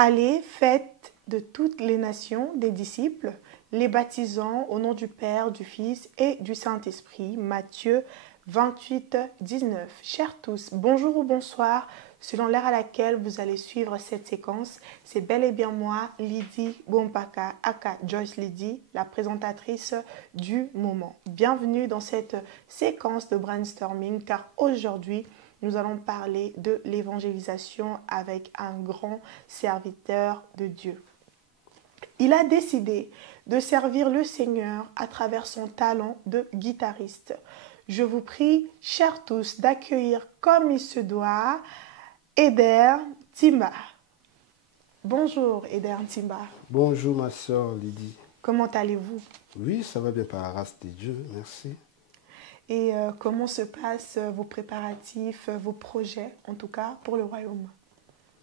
Allez, faites de toutes les nations des disciples, les baptisant au nom du Père, du Fils et du Saint-Esprit. Matthieu 28, 19. Chers tous, bonjour ou bonsoir, selon l'heure à laquelle vous allez suivre cette séquence. C'est bel et bien moi, Lydie Bompaka, aka Joyce Lydie, la présentatrice du moment. Bienvenue dans cette séquence de brainstorming, car aujourd'hui, nous allons parler de l'évangélisation avec un grand serviteur de Dieu. Il a décidé de servir le Seigneur à travers son talent de guitariste. Je vous prie, chers tous, d'accueillir comme il se doit Eder Timba. Bonjour Eder Timba. Bonjour ma soeur Lydie. Comment allez-vous? Oui, ça va bien par la grâce de Dieu, merci. Et comment se passent vos préparatifs, vos projets, en tout cas, pour le royaume?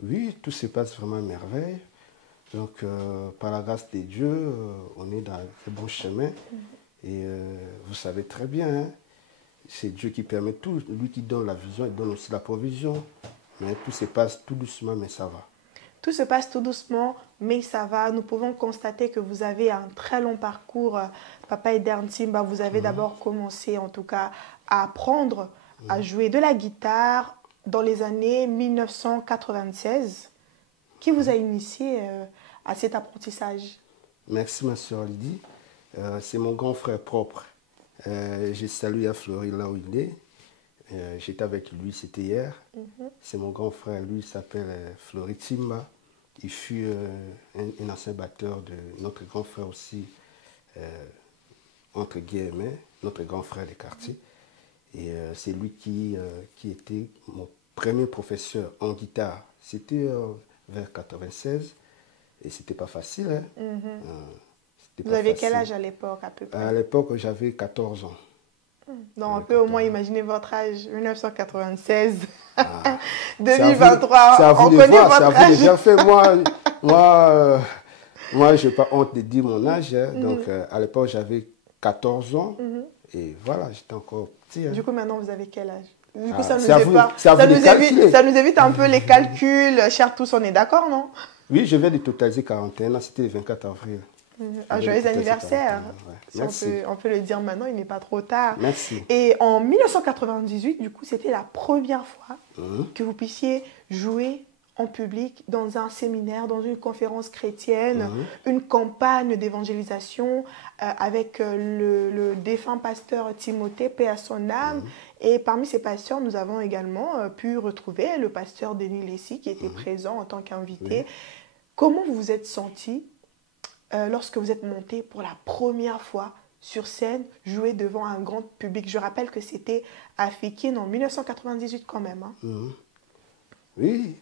Oui, tout se passe vraiment à merveille. Donc, par la grâce de Dieu, on est dans le bon chemin. Et vous savez très bien, hein, c'est Dieu qui permet tout. Lui qui donne la vision, il donne aussi la provision. Mais tout se passe tout doucement, mais ça va. Tout se passe tout doucement, mais ça va. Nous pouvons constater que vous avez un très long parcours. Papa Eder Timba, vous avez d'abord commencé, en tout cas, à apprendre à jouer de la guitare dans les années 1996. Qui vous a initié à cet apprentissage? Merci ma soeur Lydie. C'est mon grand frère propre. Je salue à Fleury là où il est. J'étais avec lui, c'était hier. C'est mon grand frère, lui, il s'appelle Fleury Timba. Il fut un ancien batteur de notre grand frère aussi, entre guillemets, notre grand frère des quartiers. Et c'est lui qui était mon premier professeur en guitare. C'était vers 96 et c'était pas facile. Hein. Vous aviez quel âge à l'époque à peu près? À l'époque, j'avais 14 ans. Donc, on peut au moins imaginer votre âge, 1996, Ah, 2023, c'est à vous on de connaît voir, votre c'est à vous âge. déjà fait. Moi, je n'ai pas honte de dire mon âge. Hein. Donc, à l'époque, j'avais 14 ans. Et voilà, j'étais encore petit. Hein. Du coup, maintenant, vous avez quel âge? Du coup, ça nous évite un peu les calculs. Chers tous, on est d'accord, non? Oui, je viens de totaliser 41 ans, c'était le 24 avril. Un joyeux anniversaire. Ouais. Si on peut le dire maintenant, il n'est pas trop tard. Merci. Et en 1998, du coup, c'était la première fois que vous puissiez jouer en public dans un séminaire, dans une conférence chrétienne, une campagne d'évangélisation avec le défunt pasteur Timothée, paix à son âme. Et parmi ces pasteurs, nous avons également pu retrouver le pasteur Denis Lessy qui était présent en tant qu'invité. Comment vous vous êtes senti lorsque vous êtes monté pour la première fois sur scène, jouer devant un grand public? Je rappelle que c'était à Fikine en 1998 quand même. Hein. Oui,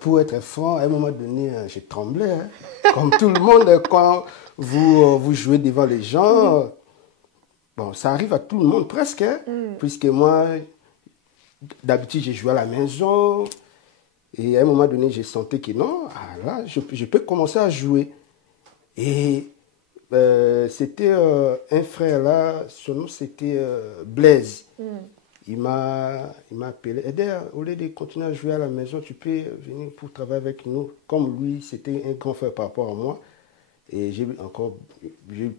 pour être franc, à un moment donné, j'ai tremblé. Hein. Comme tout le monde, quand vous jouez devant les gens, bon, ça arrive à tout le monde presque, hein, puisque moi, d'habitude, j'ai joué à la maison. Et à un moment donné, j'ai senti que non, là, je peux commencer à jouer. Et c'était un frère là, son nom c'était Blaise. Il m'a appelé. Eder, au lieu de continuer à jouer à la maison, tu peux venir pour travailler avec nous. Comme lui, c'était un grand frère par rapport à moi. Et j'ai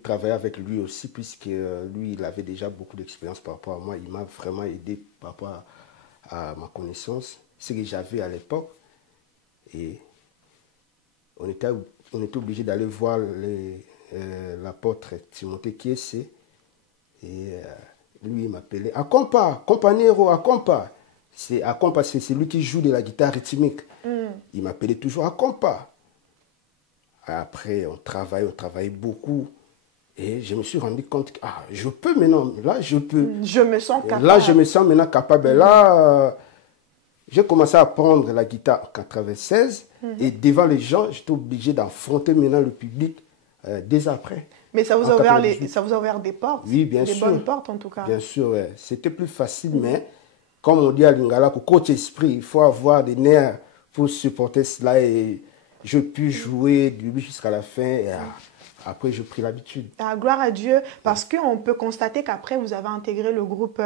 travaillé avec lui aussi, puisque lui, il avait déjà beaucoup d'expérience par rapport à moi. Il m'a vraiment aidé par rapport à ma connaissance, ce que j'avais à l'époque. Et on était obligé d'aller voir l'apôtre Timothée Kiese. Et lui, il m'appelait Acompa, Compagnero, Acompa. Acompa, c'est lui qui joue de la guitare rythmique. Il m'appelait toujours Acompa. Après, on travaillait beaucoup. Et je me suis rendu compte que je peux maintenant. Là, je peux. Je me sens capable. Là, je me sens maintenant capable. Là, j'ai commencé à apprendre la guitare en 96. Et devant les gens, j'étais obligé d'affronter maintenant le public dès après. Mais ça vous a ouvert des portes? Oui, bien sûr. Des bonnes portes, en tout cas. Bien sûr, ouais. C'était plus facile, mais comme on dit à Lingala, pour coach esprit, il faut avoir des nerfs pour supporter cela. Et je puis jouer du début jusqu'à la fin. Et après, j'ai pris l'habitude. Ah, gloire à Dieu, parce qu'on peut constater qu'après, vous avez intégré le groupe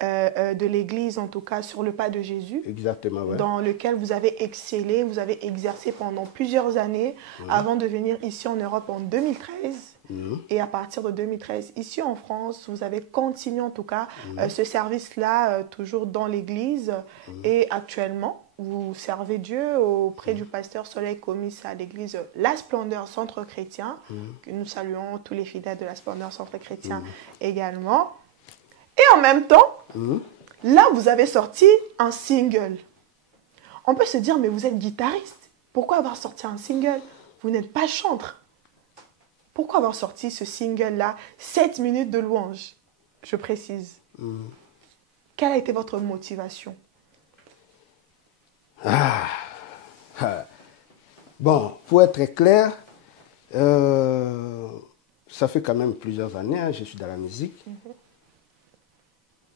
de l'Église, en tout cas sur le pas de Jésus, Exactement, ouais. dans lequel vous avez excellé, vous avez exercé pendant plusieurs années avant de venir ici en Europe en 2013. Et à partir de 2013, ici en France, vous avez continué en tout cas ce service-là, toujours dans l'Église. Et actuellement, vous servez Dieu auprès du pasteur Soleil Comis à l'église La Splendeur Centre Chrétien, que nous saluons tous les fidèles de La Splendeur Centre Chrétien également. Et en même temps, là, vous avez sorti un single. On peut se dire, mais vous êtes guitariste. Pourquoi avoir sorti un single? Vous n'êtes pas chanteur. Pourquoi avoir sorti ce single-là, 7 minutes de louange, je précise. Quelle a été votre motivation? Bon, pour être très clair, ça fait quand même plusieurs années, hein, je suis dans la musique.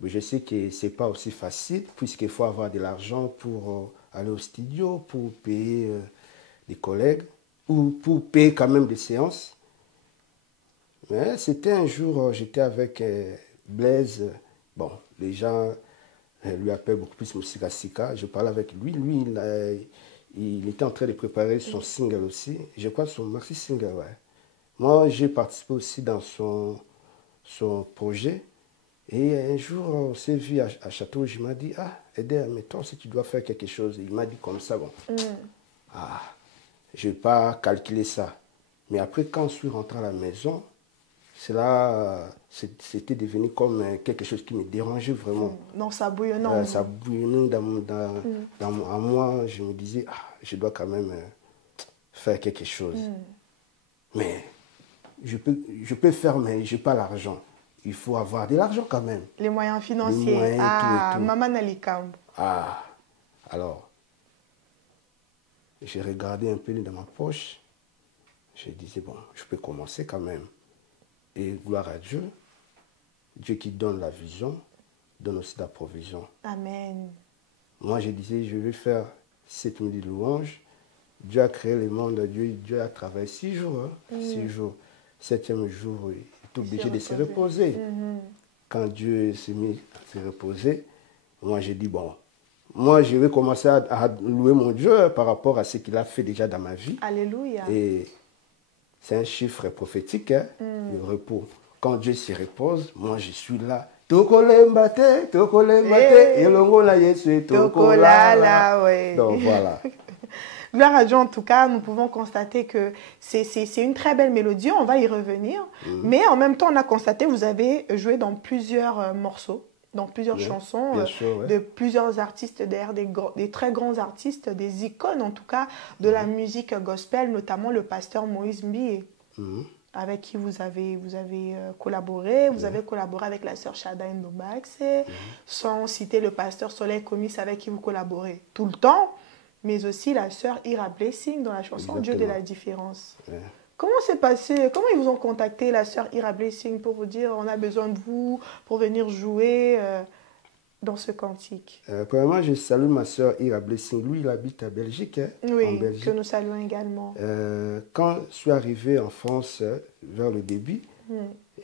Mais je sais que ce n'est pas aussi facile, puisqu'il faut avoir de l'argent pour aller au studio, pour payer des collègues, ou pour payer quand même des séances. Mais c'était un jour, j'étais avec Blaise. Bon, les gens lui appellent beaucoup plus Moussika Sika. Je parlais avec lui. Lui, il était en train de préparer son single aussi. Je crois son maxi single, ouais. Moi, j'ai participé aussi dans son projet. Et un jour, on s'est vu à Château. Je m'ai dit, ah, Eder, mais toi aussi, tu dois faire quelque chose. Il m'a dit comme ça, bon. Ah, je n'ai pas calculé ça. Mais après, quand je suis rentré à la maison, c'était devenu comme quelque chose qui me dérangeait vraiment. Non, ça bouillonnait. Ça bouillonnait en moi. Je me disais, ah, je dois quand même faire quelque chose. Mais je peux faire, mais je n'ai pas l'argent. Il faut avoir de l'argent quand même. Les moyens financiers. Les moyens, tout. Maman Nalikam. Ah, alors, j'ai regardé un peu dans ma poche. Je disais, bon, je peux commencer quand même. Et gloire à Dieu, Dieu qui donne la vision, donne aussi la provision. Amen. Moi, je disais, je vais faire 7 minutes de louange. Dieu a créé le monde, Dieu a travaillé 6 jours. 6 jours. 7e jour, il est obligé de se reposer. Quand Dieu s'est mis à se reposer, moi, j'ai dit, bon, moi, je vais commencer à louer mon Dieu par rapport à ce qu'il a fait déjà dans ma vie. Alléluia. Et c'est un chiffre prophétique, hein, le repos. Quand Dieu se repose, moi je suis là. Tokolembate, elongola yesu, tokolala. Donc voilà. Gloire à Dieu, en tout cas, nous pouvons constater que c'est une très belle mélodie. On va y revenir. Mais en même temps, on a constaté que vous avez joué dans plusieurs morceaux, dans plusieurs chansons, de plusieurs artistes, d'ailleurs des très grands artistes, des icônes en tout cas de la musique gospel, notamment le pasteur Moïse Mbie, avec qui vous avez collaboré. Vous avez collaboré avec la sœur Shada Ndobaxe, sans citer le pasteur Soleil Comis avec qui vous collaborez tout le temps, mais aussi la sœur Ira Blessing dans la chanson Dieu de la différence. Comment c'est passé? Comment ils vous ont contacté, la sœur Ira Blessing, pour vous dire on a besoin de vous pour venir jouer dans ce cantique? Premièrement, je salue ma sœur Ira Blessing. Lui, il habite à Belgique. Oui, en Belgique. que nous saluons également. Quand je suis arrivé en France, vers le début,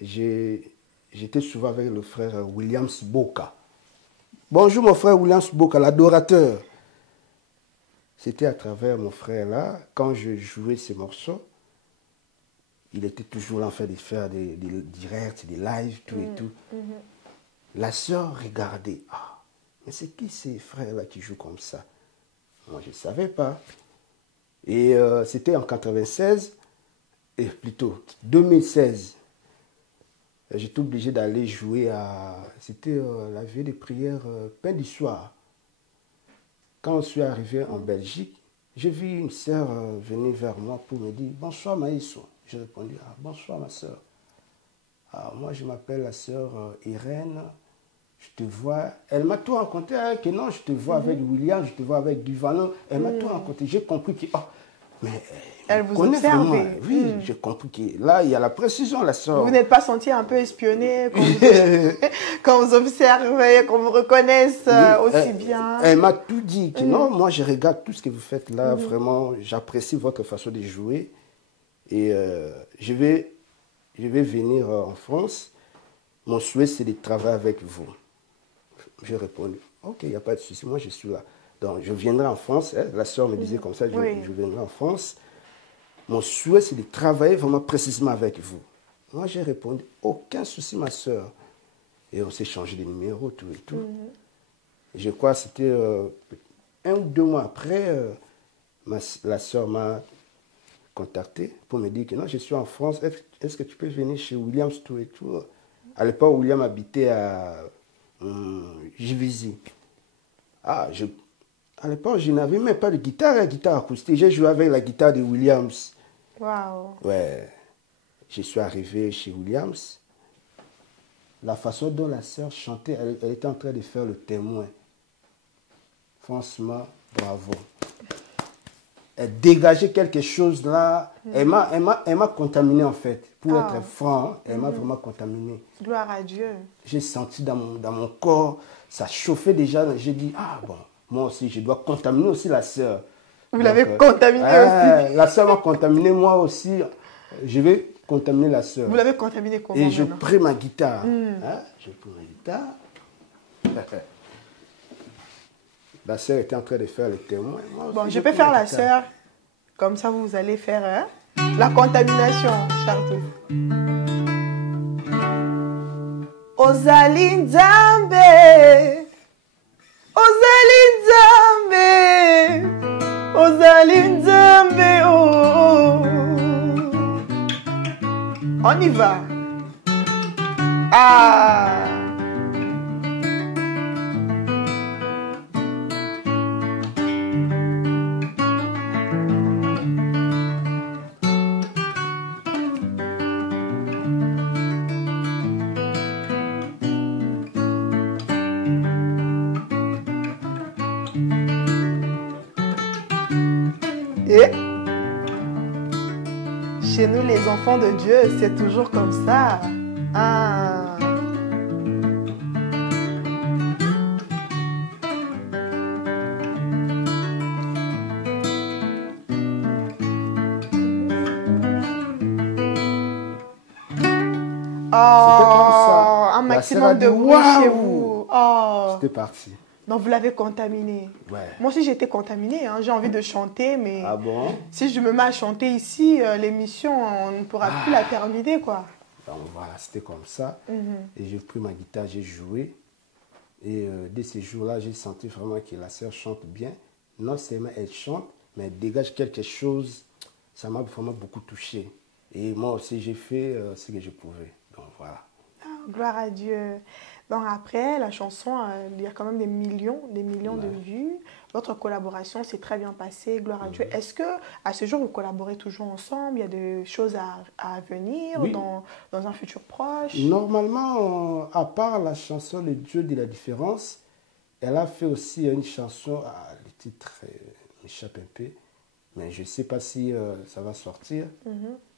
j'étais souvent avec le frère Williams Boka. Bonjour mon frère Williams Boka, l'adorateur. C'était à travers mon frère là, quand je jouais ces morceaux, il était toujours là en train de faire des directs, des lives, tout et tout. La sœur regardait. Ah, mais c'est qui ces frères-là qui jouent comme ça? Moi, je ne savais pas. Et c'était en 96, et plutôt 2016. J'étais obligé d'aller jouer à... C'était la veille des prières, pain du soir. Quand je suis arrivé en Belgique, j'ai vu une sœur venir vers moi pour me dire « Bonsoir Maïso ». J'ai répondu « Bonsoir ma sœur ». Moi, je m'appelle la sœur Irène. Je te vois. Elle m'a tout raconté. Hein, que non, je te vois avec William, je te vois avec Duvallon. Elle m'a tout raconté. J'ai compris que... mais elle vous observe. Oui, j'ai compris que là, il y a la précision, la sœur. Vous n'êtes pas senti un peu espionné quand vous observez, qu'on vous reconnaisse aussi bien? Elle m'a tout dit. Que non, moi, je regarde tout ce que vous faites là. Vraiment, j'apprécie votre façon de jouer. Et je vais venir en France. Mon souhait, c'est de travailler avec vous. J'ai répondu, ok, il n'y a pas de souci, moi je suis là. Donc je viendrai en France. Hein, la sœur me disait comme ça, je viendrai en France. Mon souhait, c'est de travailler vraiment précisément avec vous. Moi, j'ai répondu, aucun souci, ma sœur. Et on s'est changé de numéro, tout et tout. Et je crois que c'était 1 ou 2 mois après, la sœur m'a contacté pour me dire que non, je suis en France, est-ce que tu peux venir chez Williams, tout et tout. À l'époque, William habitait à Jivizi. À l'époque, je n'avais même pas de guitare, guitare acoustique. J'ai joué avec la guitare de Williams. Waouh. Ouais. Je suis arrivé chez Williams. La façon dont la sœur chantait, elle était en train de faire le témoin. Franchement, bravo. Elle dégageait quelque chose là. Elle m'a contaminé en fait. Pour être franc, elle m'a vraiment contaminé. Gloire à Dieu. J'ai senti dans mon corps, ça chauffait déjà. J'ai dit, ah bon, moi aussi, je dois contaminer aussi la sœur. Vous l'avez contaminée aussi. La sœur m'a contaminé, moi aussi. Je vais contaminer la sœur. Vous l'avez contaminée comment? Et je pris ma guitare. Je pris ma guitare. La sœur était en train de faire le témoin. Bon, je peux faire la sœur. Comme ça, vous allez faire la contamination, Charles. Ozali Nzambe, Ozali Nzambe, Ozali Nzambe, oh. On y va. Ah. Et chez nous, les enfants de Dieu, c'est toujours comme ça. Ah. Oh, un maximum de bruit chez vous. Oh. C'était parti. Donc vous l'avez contaminé. Ouais. Moi aussi j'étais contaminée, hein. J'ai envie de chanter, mais ah bon? Si je me mets à chanter ici, l'émission, on ne pourra plus la terminer, quoi. Donc voilà, c'était comme ça. Et j'ai pris ma guitare, j'ai joué. Et dès ces jours-là, j'ai senti vraiment que la sœur chante bien. Non seulement elle chante, mais elle dégage quelque chose. Ça m'a vraiment beaucoup touché. Et moi aussi, j'ai fait ce que je pouvais. Donc voilà. Ah, gloire à Dieu. Donc après, la chanson, il y a quand même des millions de vues. Votre collaboration s'est très bien passée, gloire à Dieu. Est-ce que à ce jour, vous collaborez toujours ensemble? Il y a des choses à venir dans un futur proche? Normalement, à part la chanson Le Dieu de la différence, elle a fait aussi une chanson, le titre m'échappe un peu, mais je ne sais pas si ça va sortir.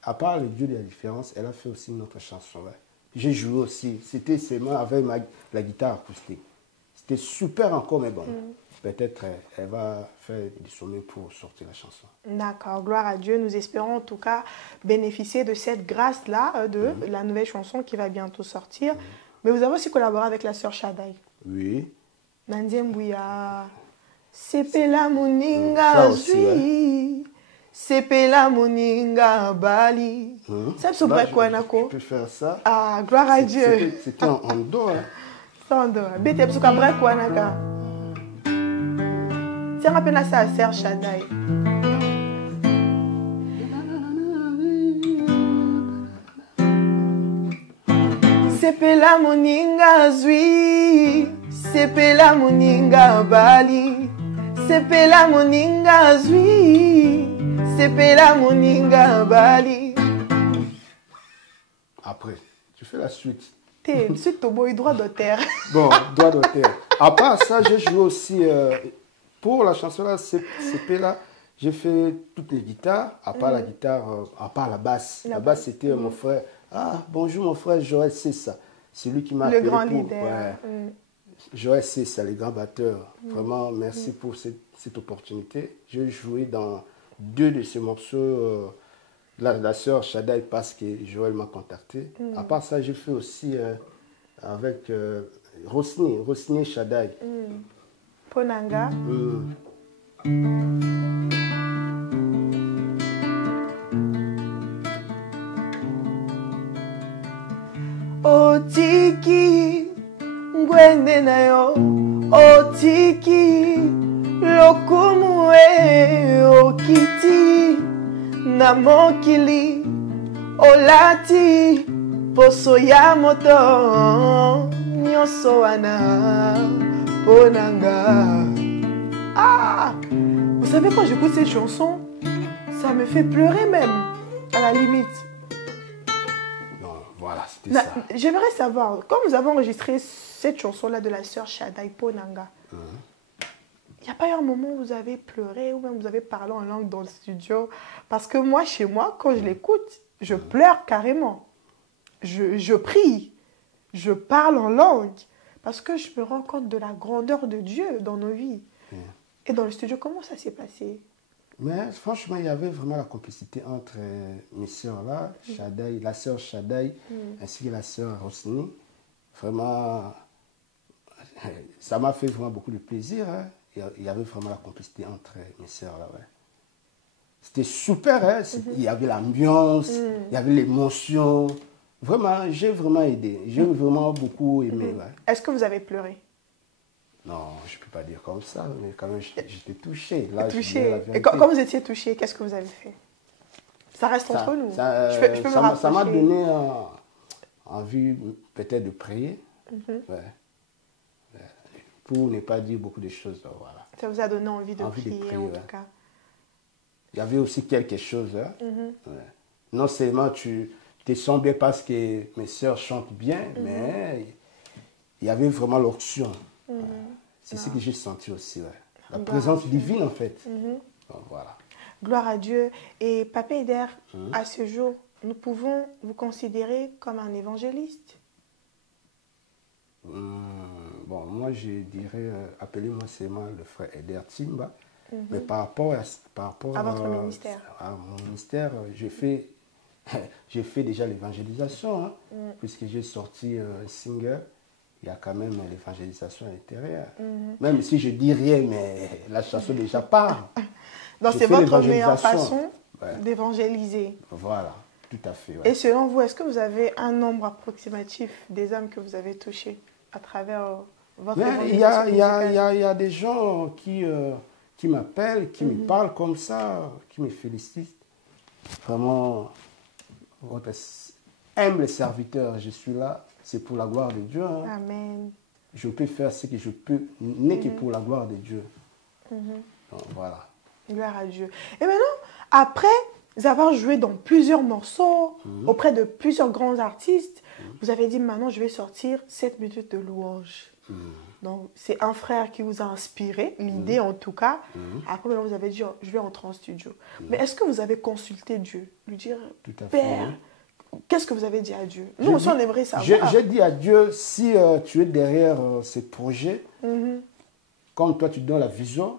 À part Le Dieu de la différence, elle a fait aussi une autre chanson. Ouais. J'ai joué aussi. C'était seulement avec la guitare acoustique. C'était super encore, mais bon. Peut-être elle va faire du sommet pour sortir la chanson. D'accord, gloire à Dieu. Nous espérons en tout cas bénéficier de cette grâce-là, de la nouvelle chanson qui va bientôt sortir. Mais vous avez aussi collaboré avec la sœur Shaddai. Oui. Nandiembouya, Sepela Moninga Zui. Sepela Moninga Bali. Ça me souvient quoi, Nako? Je peux faire ça. Ah, gloire à Dieu. C'était en do. Hein. C'est en do. Bete psuka vrai quoi, Naka? Tiens, rappelle ça à Sœur Shaddai. Sepela Moninga Zui. Sepela Moninga Bali. Sepela Moninga Zui. Sepela Moninga Bali. Après, tu fais la suite. Suite au boy droit d'auteur. Bon, droit d'auteur. À part ça, j'ai joué aussi pour la chanson là, Sepela. J'ai fait toutes les guitares, à part la guitare, à part la basse. La basse, c'était mon frère. Ah, bonjour mon frère Joël Cessa. C'est lui qui m'a appelé. Le grand leader. Ouais. Joël Cessa, les grands batteurs. Vraiment, merci pour cette opportunité. J'ai joué dans 2 de ces morceaux la sœur Shaddai parce que Joël m'a contacté. À part ça, j'ai fait aussi avec Rosny Shaddai. Ponanga. Otiki ngwende na yo, otiki lokumu okiti na mokili olati poso ya moto nyonso wana ponanga. Ah, vous savez, quand j'écoute cette chanson, ça me fait pleurer même, à la limite. Voilà, c'était ça. J'aimerais savoir, quand vous avez enregistré cette chanson-là de la sœur Shaddai Ponanga, il n'y a pas eu un moment où vous avez pleuré ou même vous avez parlé en langue dans le studio? Parce que moi, chez moi, quand je l'écoute, je pleure carrément. Je prie, je parle en langue parce que je me rends compte de la grandeur de Dieu dans nos vies. Et dans le studio, comment ça s'est passé? Mais franchement, il y avait vraiment la complicité entre mes sœurs-là, Shaddai, la sœur Shaddai, ainsi que la sœur Rosny. Vraiment, ça m'a fait vraiment beaucoup de plaisir. Hein. Il y avait vraiment la complicité entre mes sœurs-là. Ouais. C'était super, hein. Il y avait l'ambiance, il y avait l'émotion. Vraiment, j'ai vraiment aidé. J'ai vraiment beaucoup aimé. Ouais. Est-ce que vous avez pleuré? Non, je ne peux pas dire comme ça, mais quand même, j'étais touché. Là, touché. Et quand vous étiez touché, qu'est-ce que vous avez fait? Ça reste entre nous. Je peux me rapprocher. Ça m'a donné envie peut-être de prier. Ouais. Pour ne pas dire beaucoup de choses. Voilà. Ça vous a donné envie de prier, en tout cas. Il y avait aussi quelque chose. Hein? Ouais. Non seulement tu te sens bien parce que mes sœurs chantent bien, mais il y avait vraiment l'onction. C'est ce que j'ai senti aussi. Ouais. La présence divine, en fait. Donc, voilà. Gloire à Dieu. Et Papa Eder, à ce jour, nous pouvons vous considérer comme un évangéliste? Bon, moi, je dirais, appelez-moi seulement le frère Eder Timba. Mais par rapport à votre ministère, à mon ministère, j'ai fait déjà l'évangélisation, hein, puisque j'ai sorti un single. Il y a quand même l'évangélisation intérieure. Même si je dis rien, mais la chanson déjà part. Donc c'est votre meilleure façon d'évangéliser. Voilà, tout à fait. Ouais. Et selon vous, est-ce que vous avez un nombre approximatif des âmes que vous avez touchées à travers votre évangélisation musicale? Il y a des gens qui m'appellent, qui me parlent comme ça, qui me félicitent. Vraiment, votre humble serviteur, je suis là. C'est pour la gloire de Dieu. Hein. Amen. Je peux faire ce que je peux, n'est que pour la gloire de Dieu. Donc, voilà. Gloire à Dieu. Et maintenant, après avoir joué dans plusieurs morceaux, auprès de plusieurs grands artistes, vous avez dit, maintenant, je vais sortir 7 minutes de louange. Donc, c'est un frère qui vous a inspiré, l'idée en tout cas. Après, maintenant, vous avez dit, je vais entrer en studio. Mais est-ce que vous avez consulté Dieu? Lui dire, Père, qu'est-ce que vous avez dit à Dieu? Nous aussi, on aimerait savoir. J'ai dit à Dieu, si tu es derrière ces projets, comme toi tu donnes la vision,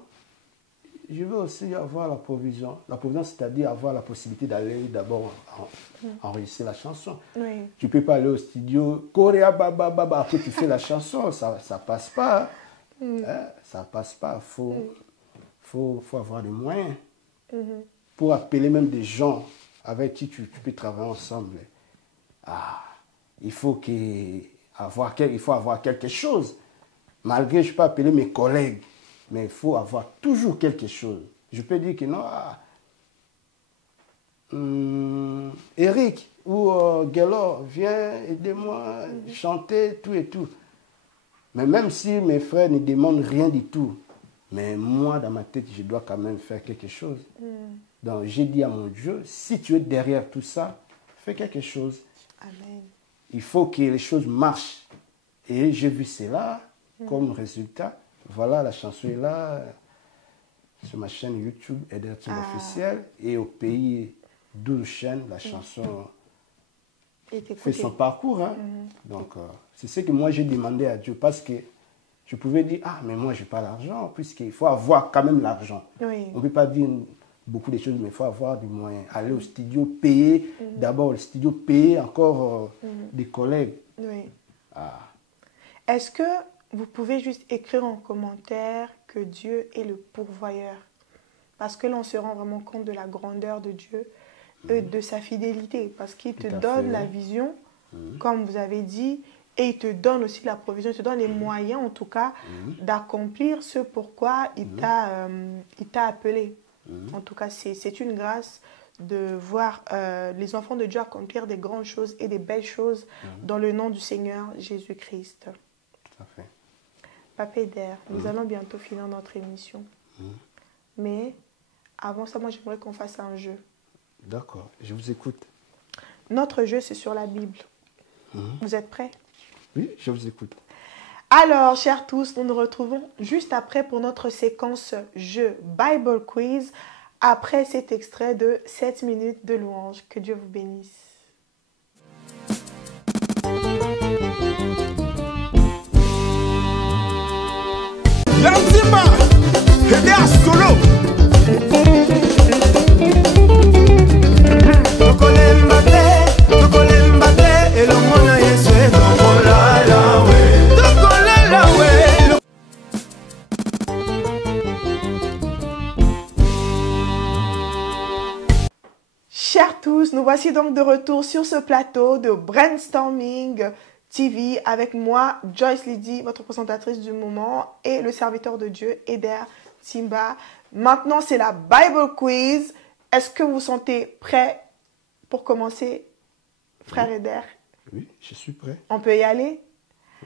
je veux aussi avoir la provision. La provision, c'est-à-dire avoir la possibilité d'aller d'abord enregistrer la chanson. Oui. Tu ne peux pas aller au studio, Korea, baba, après tu fais la chanson, ça ne passe pas. Ça ne passe pas. Faut avoir des moyens pour appeler même des gens avec qui tu peux travailler ensemble. Il faut avoir quelque chose. Malgré, je peux appeler mes collègues, mais il faut avoir toujours quelque chose. Je peux dire que non, Eric ou Gelor, viens, aidez-moi, chanter, tout et tout. Mais même si mes frères ne demandent rien du tout, mais moi, dans ma tête, je dois quand même faire quelque chose. Donc, j'ai dit à mon Dieu, si tu es derrière tout ça, fais quelque chose. Amen. Il faut que les choses marchent. Et j'ai vu cela comme résultat. Voilà, la chanson est là, sur ma chaîne YouTube, Eder Timba officiel. Et au pays, 12 chaînes, la chanson fait son parcours. Hein. Donc, c'est ce que moi j'ai demandé à Dieu. Parce que je pouvais dire, mais moi, je n'ai pas l'argent, puisqu'il faut avoir quand même l'argent. Oui. On ne peut pas dire, beaucoup de choses, mais il faut avoir des moyens. Aller au studio, payer, d'abord le studio, payer encore des collègues. Oui. Ah. Est-ce que vous pouvez juste écrire en commentaire que Dieu est le pourvoyeur? Parce que là, on se rend vraiment compte de la grandeur de Dieu et de sa fidélité. Parce qu'il te donne la vision, comme vous avez dit, et il te donne aussi la provision, il te donne les moyens, en tout cas, d'accomplir ce pourquoi il t'a appelé. En tout cas, c'est une grâce de voir les enfants de Dieu accomplir des grandes choses et des belles choses dans le nom du Seigneur Jésus-Christ. Tout à fait. Papa Eder, nous allons bientôt finir notre émission. Mais avant ça, moi, j'aimerais qu'on fasse un jeu. D'accord, je vous écoute. Notre jeu, c'est sur la Bible. Vous êtes prêts? Oui, je vous écoute. Alors, chers tous, nous nous retrouvons juste après pour notre séquence jeu Bible Quiz, après cet extrait de 7 minutes de louange. Que Dieu vous bénisse. Lanzimba, Hedea Solo. Chers tous, nous voici donc de retour sur ce plateau de Brainstorming TV avec moi, Joyce Lydie, votre présentatrice du moment, et le serviteur de Dieu, Eder Timba. Maintenant, c'est la Bible Quiz. Est-ce que vous vous sentez prêts pour commencer, frère Eder? Oui, je suis prêt. On peut y aller?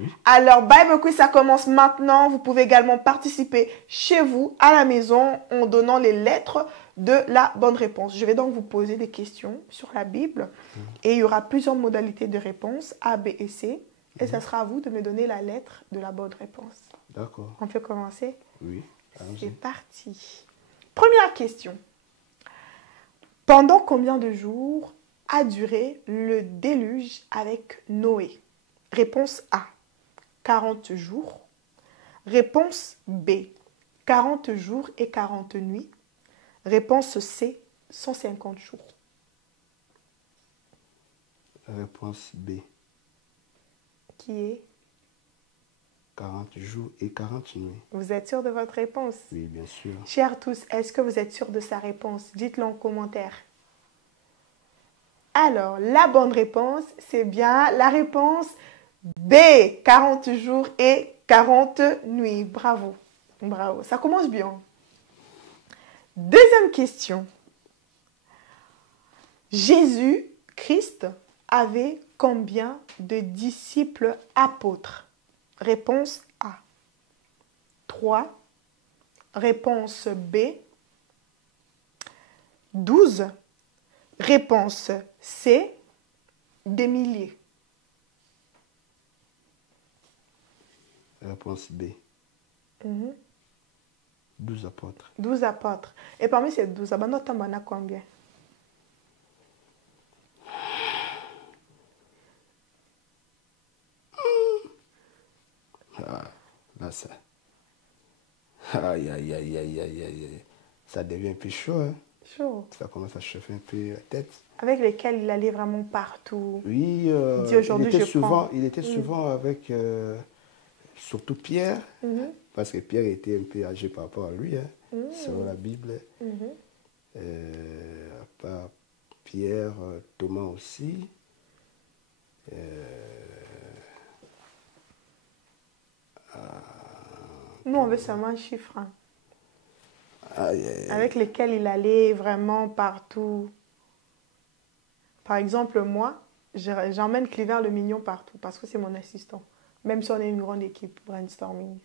Oui. Alors, Bible Quiz, ça commence maintenant. Vous pouvez également participer chez vous, à la maison, en donnant les lettres de la bonne réponse. Je vais donc vous poser des questions sur la Bible et il y aura plusieurs modalités de réponse, A, B et C. Et ça sera à vous de me donner la lettre de la bonne réponse. D'accord. On peut commencer? Oui. C'est parti. Première question. Pendant combien de jours a duré le déluge avec Noé? Réponse A, 40 jours. Réponse B, 40 jours et 40 nuits. Réponse C, 150 jours. Réponse B. Qui est? 40 jours et 40 nuits. Vous êtes sûr de votre réponse? Oui, bien sûr. Chers tous, est-ce que vous êtes sûr de sa réponse? Dites-le en commentaire. Alors, la bonne réponse, c'est bien la réponse B, 40 jours et 40 nuits. Bravo, bravo, ça commence bien. Deuxième question. Jésus-Christ avait combien de disciples apôtres? Réponse A, 3. Réponse B, 12. Réponse C, des milliers. Réponse B. 12 apôtres. 12 apôtres. Et parmi ces 12, notre on a combien? Ah, là, ça. Aïe, aïe, aïe, aïe, aïe, aïe. Ça devient un peu chaud, hein? Chaud. Ça commence à chauffer un peu la tête. Avec lesquels il allait vraiment partout. Oui, il était souvent avec surtout Pierre, parce que Pierre était un peu âgé par rapport à lui, hein, selon la Bible. À part Pierre, Thomas aussi. Nous, on veut seulement un chiffre. Hein, aïe, aïe. avec lesquels il allait vraiment partout. Par exemple, moi, j'emmène Cliver le mignon partout parce que c'est mon assistant. Même si on est une grande équipe brainstorming.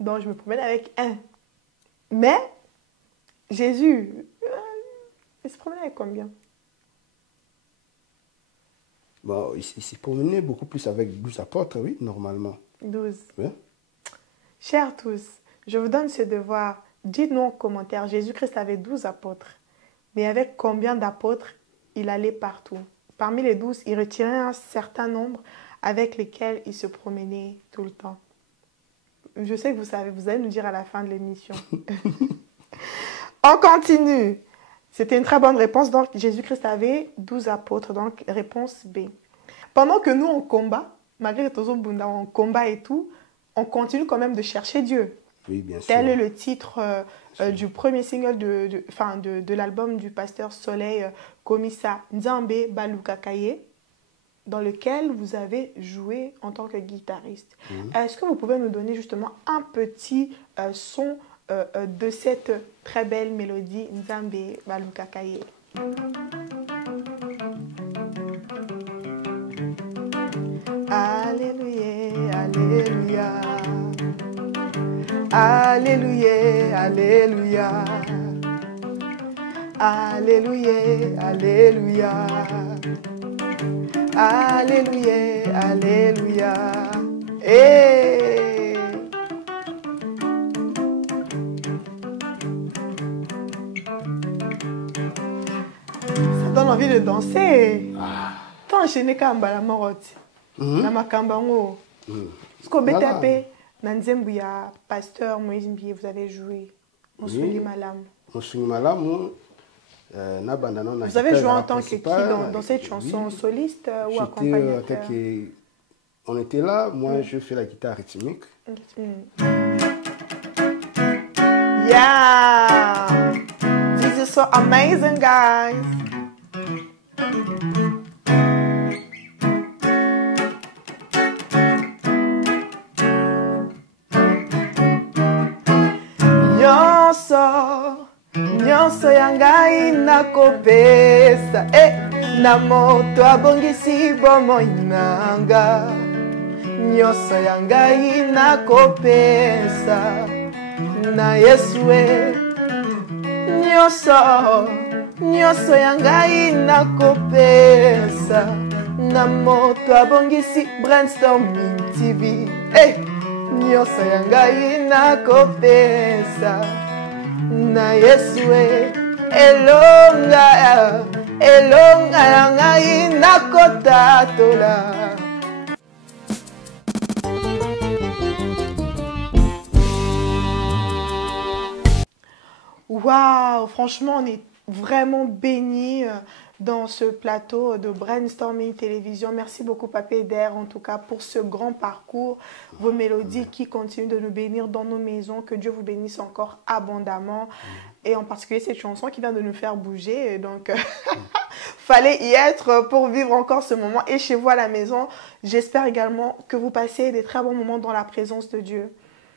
Donc, je me promène avec un. Mais, Jésus, il se promenait avec combien? Bon, il s'est promené beaucoup plus avec 12 apôtres, oui, normalement. 12. Ouais. Chers tous, je vous donne ce devoir. Dites-nous en commentaire, Jésus-Christ avait 12 apôtres. Mais avec combien d'apôtres il allait partout? Parmi les 12, il retirait un certain nombre avec lesquels il se promenait tout le temps. Je sais que vous savez, vous allez nous dire à la fin de l'émission. On continue. C'était une très bonne réponse. Donc, Jésus-Christ avait 12 apôtres. Donc, réponse B. Pendant que nous, on combat, malgré que on combat et tout, on continue quand même de chercher Dieu. Oui, bien sûr. Tel est le titre du premier single de l'album du pasteur Soleil, Komisa Nzambe Balukakaye, dans lequel vous avez joué en tant que guitariste. Est-ce que vous pouvez nous donner justement un petit son de cette très belle mélodie Nzambe Balukakaye? Alléluia, Alléluia. Alléluia, Alléluia. Alléluia, Alléluia. Alléluia, Alléluia. Hey. Ça donne envie de danser. Tant enchaîné kamba la morotte. Na makambango. Ce qu'on BTP, Nanzembu ya pasteur Moïse Mbié, vous avez joué. Mosungi Malam. Mosungi Malam. Vous avez joué en tant que qui dans cette chanson, soliste ou accompagnateur? On était là, moi je fais la guitare rythmique. Yeah! This is so amazing, guys! Nyonso ya ngai nakopesa na moto abongisi bomoi nanga. Nyonso ya ngai nakopesa na Yesu nyonso ya ngai nakopesa na moto abongisi Brainstorming TV. Nyonso ya ngai nakopesa na Yesu elonga ya ngai nakotatola. Waouh, franchement, on est vraiment bénis dans ce plateau de Brainstorming Télévision. Merci beaucoup, Papé Der, en tout cas, pour ce grand parcours, vos mélodies qui continuent de nous bénir dans nos maisons. Que Dieu vous bénisse encore abondamment. Et en particulier cette chanson qui vient de nous faire bouger. Donc, fallait y être pour vivre encore ce moment. Et chez vous à la maison, j'espère également que vous passez des très bons moments dans la présence de Dieu.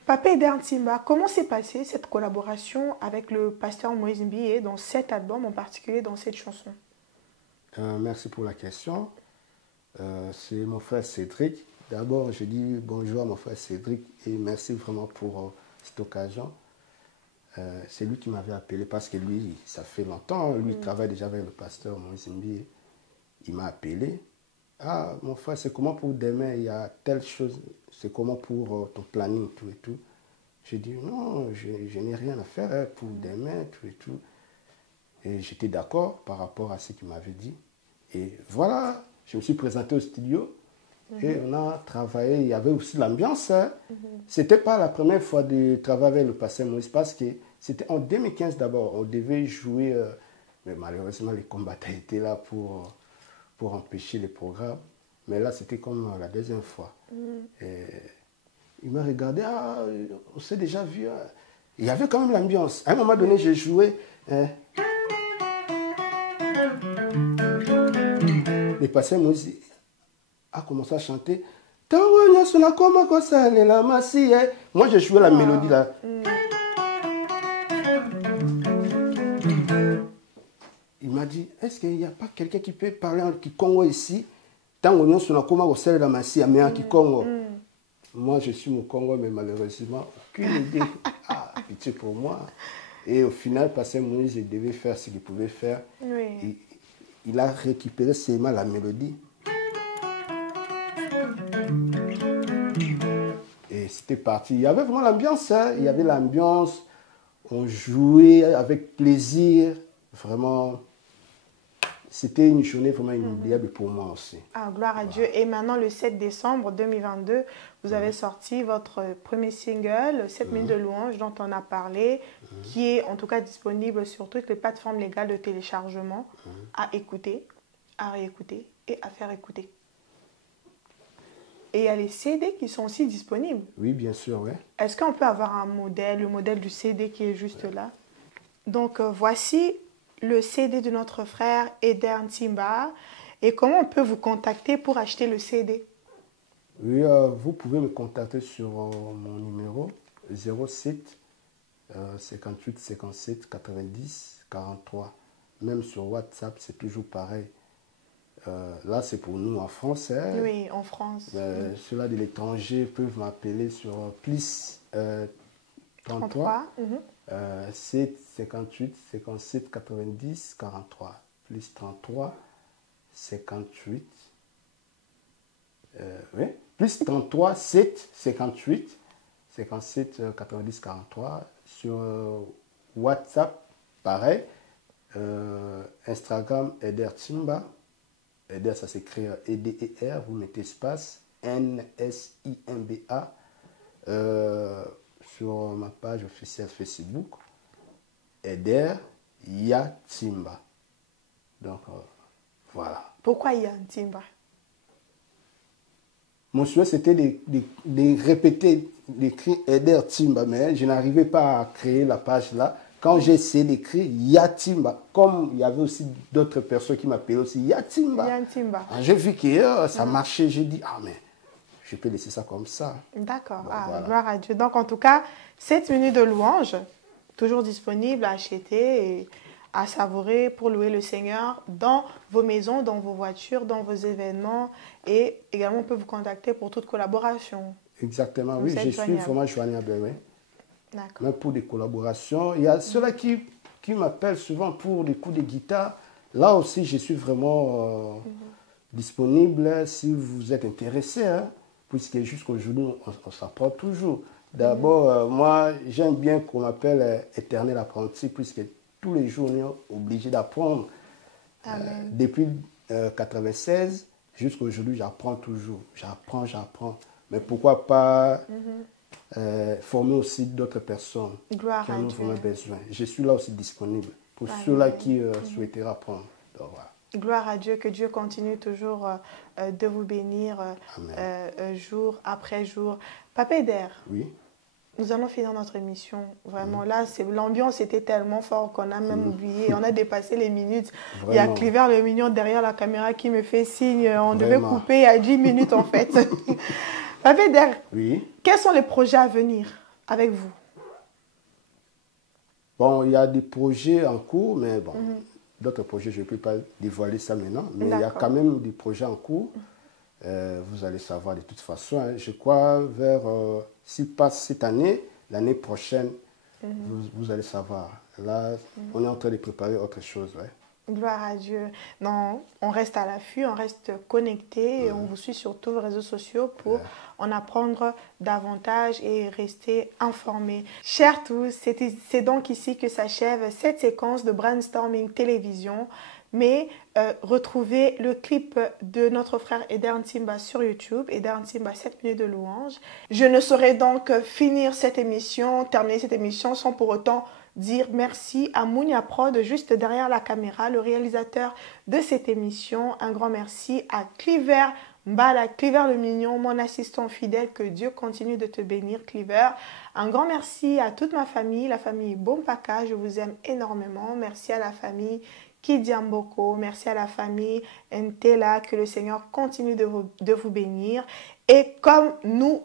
Papé Der Ntimba, comment s'est passée cette collaboration avec le pasteur Moïse Mbié dans cet album, en particulier dans cette chanson? Merci pour la question. C'est mon frère Cédric. D'abord, je dis bonjour à mon frère Cédric et merci vraiment pour cette occasion. C'est lui qui m'avait appelé parce que lui, ça fait longtemps, lui il travaille déjà avec le pasteur Moïse Mbié. Il m'a appelé. Ah, mon frère, c'est comment pour demain, il y a telle chose, c'est comment pour ton planning, tout et tout. J'ai dit non, je n'ai rien à faire pour demain, tout et tout. Et j'étais d'accord par rapport à ce qu'il m'avait dit. Et voilà, je me suis présenté au studio et on a travaillé. Il y avait aussi l'ambiance. Ce n'était pas la première fois de travailler avec le pasteur Moïse parce que c'était en 2015 d'abord. On devait jouer, mais malheureusement les combattants étaient là pour empêcher les programmes. Mais là, c'était comme la deuxième fois. Et il m'a regardé, ah, on s'est déjà vu. Il y avait quand même l'ambiance. À un moment donné, j'ai joué. Le pasteur Moïse a commencé à chanter. Moi, j'ai joué la mélodie là. Il m'a dit, est-ce qu'il n'y a pas quelqu'un qui peut parler en Kikongo ici? Moi, je suis au Congo, mais malheureusement, aucune idée. Ah, pitié pour moi. Et au final, pasteur Moïse devait faire ce qu'il pouvait faire. Oui. Il a récupéré seulement la mélodie. Et c'était parti. Il y avait vraiment l'ambiance. Hein? Il y avait l'ambiance. On jouait avec plaisir. Vraiment. c'était une journée vraiment inoubliable pour moi aussi. Ah, gloire à Dieu. Et maintenant, le 7 décembre 2022, vous avez sorti votre premier single, 7 minutes de louange, dont on a parlé, qui est en tout cas disponible sur toutes les plateformes légales de téléchargement, à écouter, à réécouter et à faire écouter. Et il y a les CD qui sont aussi disponibles. Oui, bien sûr, oui. Est-ce qu'on peut avoir un modèle, le modèle du CD qui est juste là? Donc, voici le CD de notre frère Eder Ntimba. Et comment on peut vous contacter pour acheter le CD? Oui, vous pouvez me contacter sur mon numéro 07 58 57 90 43. Même sur WhatsApp, c'est toujours pareil. Là, c'est pour nous en France. Hein. Oui, en France. Ceux-là de l'étranger peuvent m'appeler sur plus 33 7 58 57 90 43. Plus 33 58. Oui. Plus 33 7 58 57 90 43. Sur WhatsApp, pareil. Instagram, Eder Ntimba. Eder, ça s'écrit E-D-E-R, vous mettez espace, N-S-I-M-B-A. Sur ma page officielle Facebook, Eder Ntimba. Donc, voilà. Pourquoi Eder Ntimba? Mon souhait, c'était de répéter, d'écrire Eder Ntimba, mais je n'arrivais pas à créer la page là. Quand j'ai essayé d'écrire Ntimba, comme il y avait aussi d'autres personnes qui m'appelaient aussi Ntimba, j'ai vu que ça marchait, j'ai dit, ah mais je peux laisser ça comme ça. D'accord, Bon, voilà. Gloire à Dieu. Donc en tout cas, 7 minutes de louange, toujours disponible à acheter et à savourer pour louer le Seigneur dans vos maisons, dans vos voitures, dans vos événements. Et également, on peut vous contacter pour toute collaboration. Exactement, oui, je suis vraiment joignable, oui. Même pour des collaborations. Il y a ceux-là qui m'appellent souvent pour des coups de guitare. Là aussi, je suis vraiment disponible si vous êtes intéressé, hein, puisque jusqu'aujourd'hui, on s'apprend toujours. D'abord, moi, j'aime bien qu'on m'appelle éternel apprenti, puisque tous les jours, on est obligé d'apprendre. Depuis 1996 jusqu'à aujourd'hui, j'apprends toujours. J'apprends. Mais pourquoi pas former aussi d'autres personnes qui en ont vraiment besoin. Je suis là aussi disponible pour ceux-là qui souhaiteraient apprendre. Donc, voilà. Gloire à Dieu, que Dieu continue toujours de vous bénir jour après jour. Papa Eder, oui. Nous allons finir notre émission. Vraiment, là, l'ambiance était tellement forte qu'on a même oublié. On a dépassé les minutes. Vraiment. Il y a Cliver le mignon derrière la caméra qui me fait signe. On devait couper à 10 minutes en fait. Papa Eder, quels sont les projets à venir avec vous? Bon, il y a des projets en cours, mais bon, d'autres projets, je ne peux pas dévoiler ça maintenant. Mais il y a quand même des projets en cours. Vous allez savoir de toute façon. Hein, je crois vers, s'il passe cette année, l'année prochaine, vous allez savoir. Là, on est en train de préparer autre chose. Ouais. Gloire à Dieu. Non, on reste à l'affût, on reste connecté et on vous suit sur tous vos réseaux sociaux pour en apprendre davantage et rester informé. Chers tous, c'est donc ici que s'achève cette séquence de Brainstorming Télévision. Mais retrouvez le clip de notre frère Eder Ntimba sur YouTube, Eder Ntimba 7 minutes de louange. Je ne saurais donc finir cette émission, terminer cette émission sans pour autant dire merci à Mounia Prod, juste derrière la caméra, le réalisateur de cette émission. Un grand merci à Cliver Mbala, Cliver le mignon, mon assistant fidèle. Que Dieu continue de te bénir, Cliver. Un grand merci à toute ma famille, la famille Bompaka, je vous aime énormément. Merci à la famille Kidiamboko, merci à la famille Ntela, que le Seigneur continue de vous bénir. Et comme nous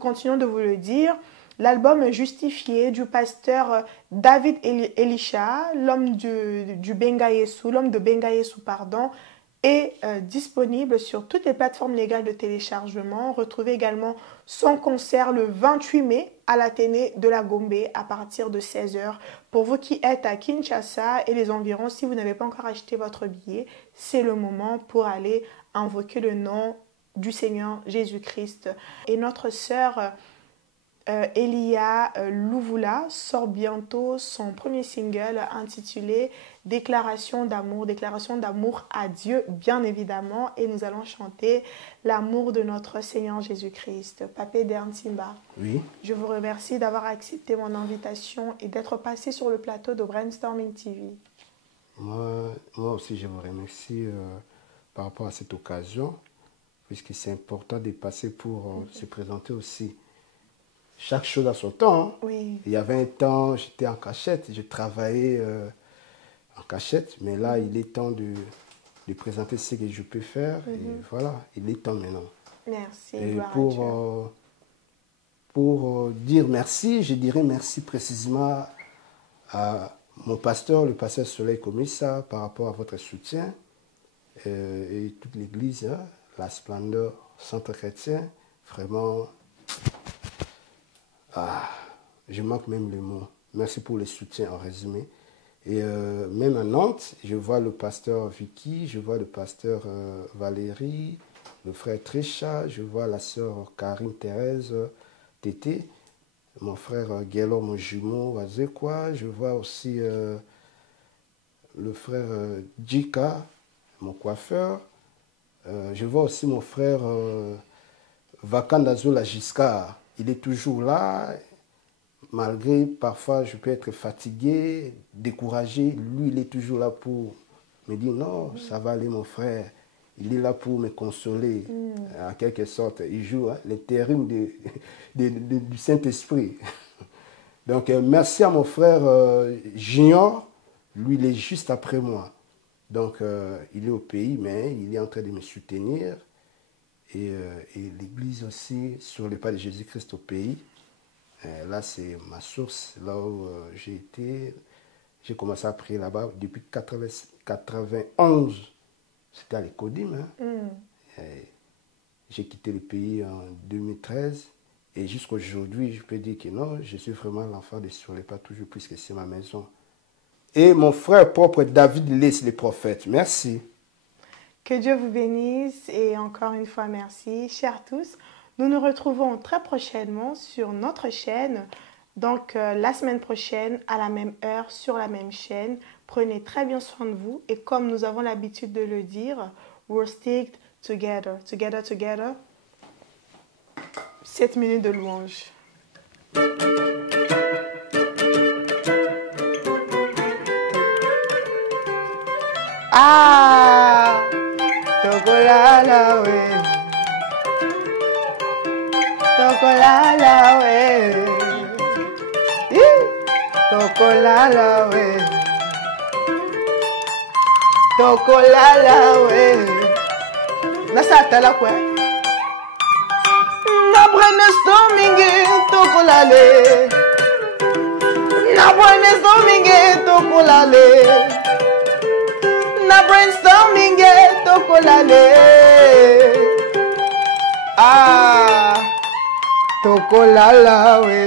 continuons de vous le dire, l'album Justifié du pasteur David Elisha, l'homme de Benga Yesu, est disponible sur toutes les plateformes légales de téléchargement. Retrouvez également son concert le 28 mai à l'Athénée de la Gombe à partir de 16h. Pour vous qui êtes à Kinshasa et les environs, si vous n'avez pas encore acheté votre billet, c'est le moment pour aller invoquer le nom du Seigneur Jésus-Christ. Et notre sœur Elia Louvoula sort bientôt son premier single intitulé Déclaration d'amour à Dieu, bien évidemment. Et nous allons chanter l'amour de notre Seigneur Jésus-Christ. Papé Derntimba, Oui. je vous remercie d'avoir accepté mon invitation et d'être passé sur le plateau de Brainstorming TV. Moi aussi, je vous remercie par rapport à cette occasion, puisque c'est important de passer pour se présenter aussi. Chaque chose a son temps. Hein. Oui. Il y avait un temps, j'étais en cachette, je travaillais en cachette, mais là, il est temps de présenter ce que je peux faire. Et voilà, il est temps maintenant. Merci. Et gloire à Dieu. pour dire merci, je dirais merci précisément à mon pasteur, le pasteur Soleil Komissa, par rapport à votre soutien et toute l'église, hein, la Splendeur Centre Chrétien. Vraiment, je manque même les mots. Merci pour le soutien en résumé. Et même à Nantes, je vois le pasteur Vicky, je vois le pasteur Valérie, le frère Trisha, je vois la sœur Karine Thérèse Tété, mon frère Guélo, mon jumeau, Wazekwa, je vois aussi le frère Djika, mon coiffeur, je vois aussi mon frère Vakandazola Giscard, il est toujours là, malgré parfois je peux être fatigué, découragé, lui il est toujours là pour me dire non, ça va aller mon frère. Il est là pour me consoler, en quelque sorte. Il joue l'intérim du Saint-Esprit. Donc, merci à mon frère Junior. Lui, il est juste après moi. Donc, il est au pays, mais il est en train de me soutenir. Et l'Église aussi, sur les pas de Jésus-Christ au pays. Là, c'est ma source, là où j'ai été. J'ai commencé à prier là-bas depuis 91. C'était à l'Écodim. Hein. J'ai quitté le pays en 2013. Et jusqu'à aujourd'hui, je peux dire que non, je suis vraiment l'enfant de Sur les pas toujours, puisque c'est ma maison. Et mon frère propre David Lès, le prophète. Merci. Que Dieu vous bénisse et encore une fois merci. Chers tous, nous nous retrouvons très prochainement sur notre chaîne. Donc la semaine prochaine, à la même heure, sur la même chaîne. Prenez très bien soin de vous. Et comme nous avons l'habitude de le dire, we'll stick together. Together, together. 7 minutes de louange. Ah, Tokolala, we. Tokolala, we. Tokolala, we. Tokolala, we. Nasatala, kwe. Na brainstormingi, tokolale. Na brainstormingi, tokolale. Na brainstormingi, tokolale. Ah, tokolala, we.